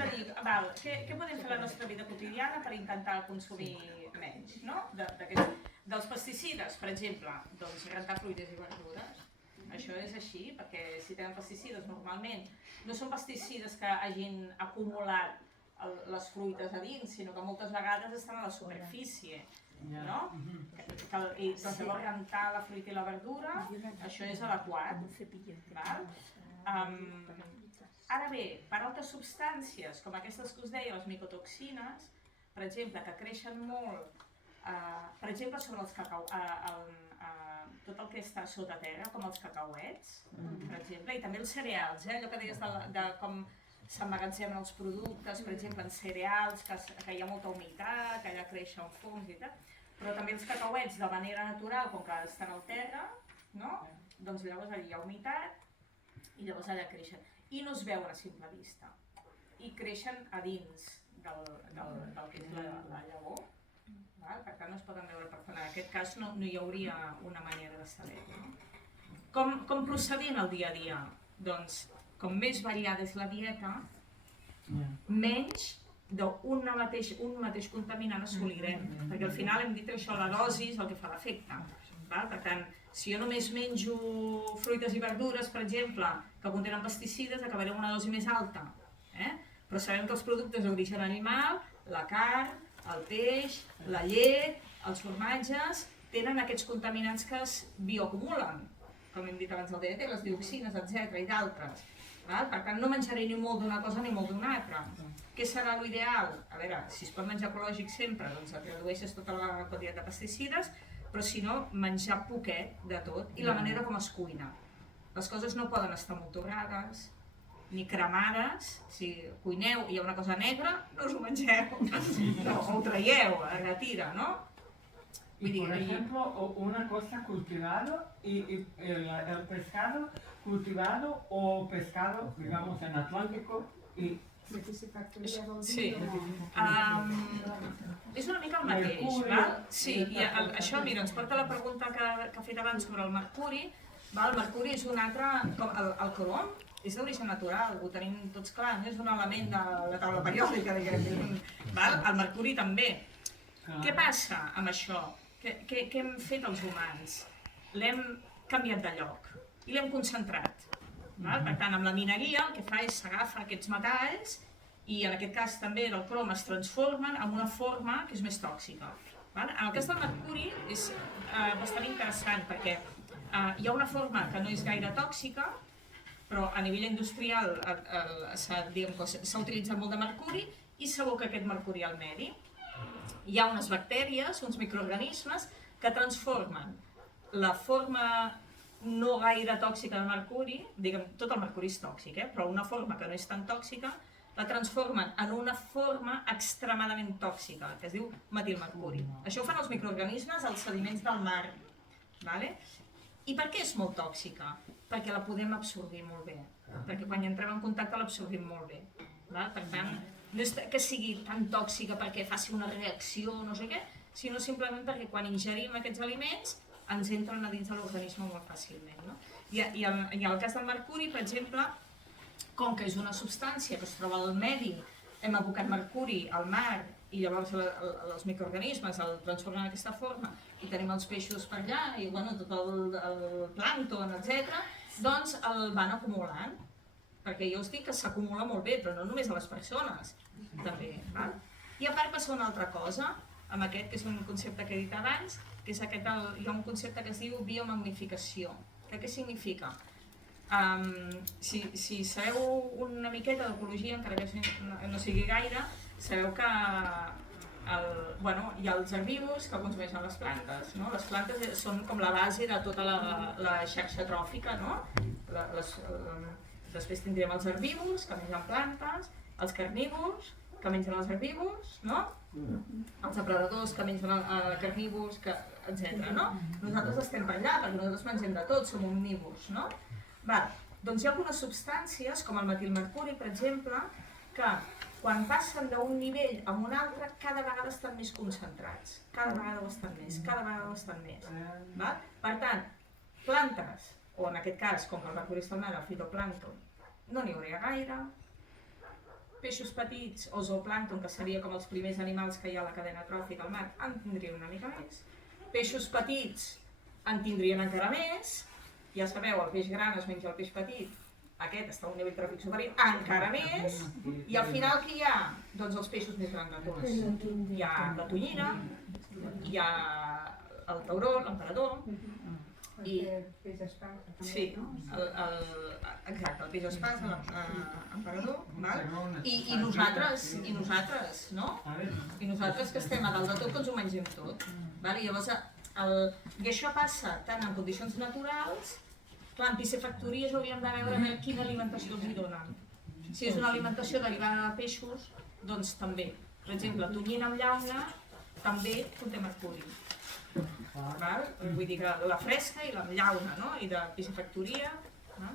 de dir, val, què podem fer a la nostra vida quotidiana per intentar consumir menys, no? Dels pesticides, per exemple, doncs rentar fruites i verdures. Això és així, perquè si tenen pesticides normalment no són pesticides que hagin acumulat les fruites a dins, sinó que moltes vegades estan a la superfície, no? I doncs llavors rentar la fruita i la verdura, això és adequat, val? Ara bé, per altres substàncies, com aquestes que us deia, les micotoxines, per exemple, que creixen molt, per exemple, sobre els cacau, tot el que està sota terra, com els cacauets, per exemple, i també els cereals, allò que deies de com s'emmagatzemen els productes, per exemple, en cereals, que hi ha molta humitat, que allà creixen fongs i tal, però també els cacauets, de manera natural, com que estan al terra, no? Doncs llavors allà hi ha humitat i llavors allà creixen. I no es veuen a simple vista, i creixen a dins del que és la llavor. Per tant no es poden veure per fora. En aquest cas no hi hauria una manera de saber-ho. Com procedim al dia a dia? Doncs com més variada és la dieta, menys d'un mateix contaminant assolirem, perquè al final hem dit això, la dosi és el que fa l'efecte. Per tant, si jo només menjo fruites i verdures, per exemple, que contenen pesticides, acabaré amb una dosi més alta. Però sabem que els productes d'origen animal, la carn, el peix, la llet, els formatges, tenen aquests contaminants que es bioacumulen, com hem dit abans del DDT, les dioxines, etc. i d'altres. Per tant, no menjaré ni molt d'una cosa ni molt d'una altra. Què serà l'ideal? A veure, si es pot menjar ecològic sempre, doncs et redueixes tota la quantitat de pesticides, però si no, menjar poquet de tot i la manera com es cuina. Les coses no poden estar molt torrades, ni cremades. Si cuineu i hi ha una cosa negra, no us ho mengeu, no, ho traieu, es retira, ¿no? Y por ejemplo, una cosa cultivado y el pescado cultivado o pescado, digamos, en Atlántico y... Sí, és una mica el mateix, val? Sí, i això, mira, ens porta la pregunta que ha fet abans sobre el mercuri. El mercuri és un altre, com el crom, és d'origen natural, ho tenim tots clar, no és un element de la taula periòdica, diguem. El mercuri també. Què passa amb això? Què hem fet els humans? L'hem canviat de lloc i l'hem concentrat. Per tant, amb la mineria el que fa és s'agafa aquests metalls i en aquest cas també del crom es transformen en una forma que és més tòxica. En el cas del mercuri és bastant interessant perquè hi ha una forma que no és gaire tòxica, però a nivell industrial s'ha utilitzat molt de mercuri i s'aboca aquest mercuri al medi. Hi ha unes bactèries, uns microorganismes que transformen la forma no gaire tòxica del mercuri, diguem, tot el mercuri és tòxic, però una forma que no és tan tòxica, la transformen en una forma extremadament tòxica, que es diu metilmercuri. Això ho fan els microorganismes als sediments del mar. I per què és molt tòxica? Perquè la podem absorbir molt bé, perquè quan hi entrem en contacte l'absorbim molt bé. Per tant, no és que sigui tan tòxica perquè faci una reacció o no sé què, sinó simplement perquè quan ingerim aquests aliments ens entren a dins de l'organisme molt fàcilment. I en el cas del mercuri, per exemple, com que és una substància que es troba al medi, hem abocat mercuri al mar i llavors els microorganismes el transformen en aquesta forma i tenim els peixos per allà i tot el plàncton, etc., doncs el van acumulant. Perquè jo us dic que s'acumula molt bé, però no només a les persones, també. I a part passa una altra cosa, amb aquest, que és un concepte que he dit abans, que és aquest, hi ha un concepte que es diu biomagnificació. Què significa? Si sabeu una miqueta d'ecologia, encara que no sigui gaire, sabeu que hi ha els herbívors que consumeixen les plantes. Les plantes són com la base de tota la xarxa tròfica. Després tindrem els herbívors, que mengen plantes, els carnívors, que mengen els herbívors, els depredadors que mengen carnívors, etc. Nosaltres estem per allà, perquè nosaltres mengem de tot, som omnívors. Doncs hi ha algunes substàncies, com el metilmercuri, per exemple, que quan passen d'un nivell a un altre, cada vegada estan més concentrats. Cada vegada ho estan més, cada vegada ho estan més. Per tant, plantes, o en aquest cas, com el mercuri està al mar, el fitoplàncton, no n'hi hauria gaire, peixos petits o zooplàncton, que seria com els primers animals que hi ha a la cadena tròfica al mar, en tindrien una mica més. Peixos petits en tindrien encara més. Ja sabeu, el peix gran es menja el peix petit, aquest està a un nivell tròfic superior, encara més. I al final què hi ha? Doncs els peixos més grans de tots. Hi ha la tonyina, hi ha el tauró, l'emperador, i El peix espasa també, sí, no? exacte, el peix espasa, l'emperador, i nosaltres, no? I nosaltres que estem a dalt de tot, que ens ho mengem tot. I llavors, i això passa tant en condicions naturals, clar, en piscifactories hauríem de veure quina alimentació els hi donen. Si és una alimentació derivada de peixos, doncs també. Per exemple, tonyina amb llauna també conté mercuri. Vull dir que la fresca i la amb llauna, no? I de piscifactoria, no?